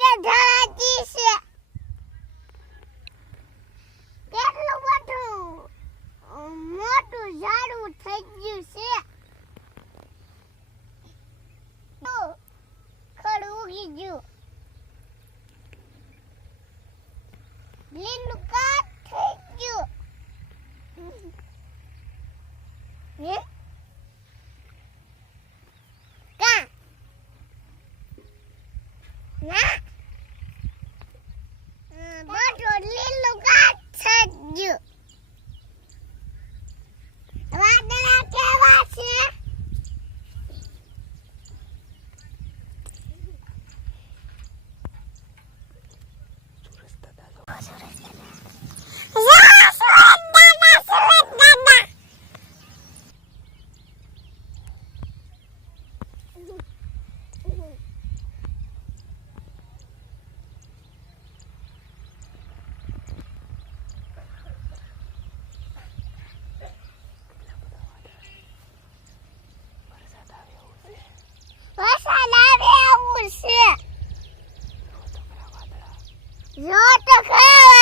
કે ઝાડી કેટલું બધું મોટું ઝાડવું થઈ ગયું છે. ખડ ઉગી ગયું. લીલું કાટ થઈ ગયું હે કા ના અમ, લીલો કાટ થઈ જો તો ખરા